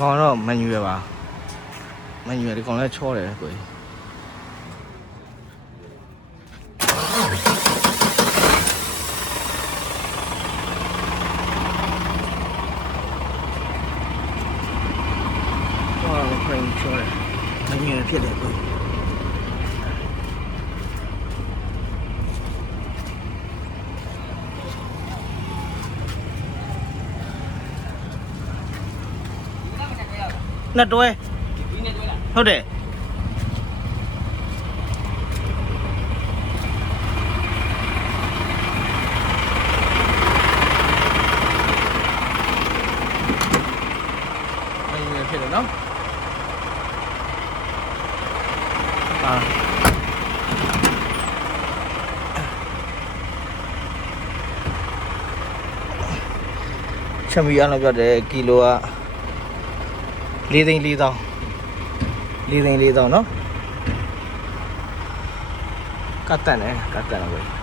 ကောင်တော့မန်ယူရပါမန်ယူရဒီကောင်လည်းချောတယ်ကိုကြီးဟောလည်းခွင့်ချောတယ်မန်ယူရဖြစ်တယ်ကိုကြီးနှစ်တွဲဟုတ်တယ်မင်းရဖြစ်တယ်နော်ချမ်ပီယံလို့ပြောတယ်ကီလိုက4,400,000 4,400,000နော်ကတ်တန်တယ်ကွယ်